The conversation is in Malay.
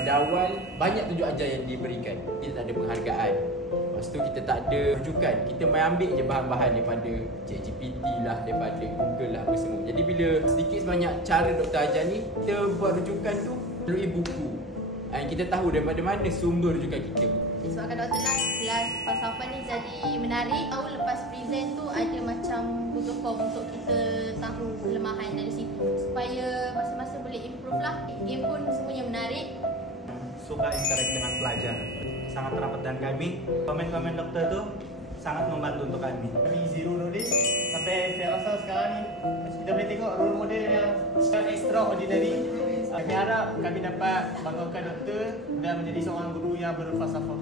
pada awal banyak tunjuk ajar yang diberikan, kita tak ada penghargaan. Lepas tu kita tak ada rujukan, kita main ambil je bahan-bahan daripada ChatGPT lah, daripada Google lah, apa semua. Jadi bila sedikit sebanyak cara Dr. ajar ni, kita buat rujukan tu melalui buku. Kita tahu daripada mana sumber rujukan kita. Disebabkan Dr. Nas kelas falsafah ni jadi menarik. Tahu lepas present tu ada macam Google Form untuk kita tahu kelemahan dari situ, supaya masa-masa boleh improve lah. Game pun semuanya menarik. Suka interact dengan pelajar, sangat rapat dengan kami. Komen-komen dokter tu sangat membantu untuk kami. Kami zero knowledge sampai saya rasa sekarang ni kita boleh tengok role model yang extraordinary. Kami harap kami dapat banggakan doktor dan menjadi seorang guru yang berfalsafah.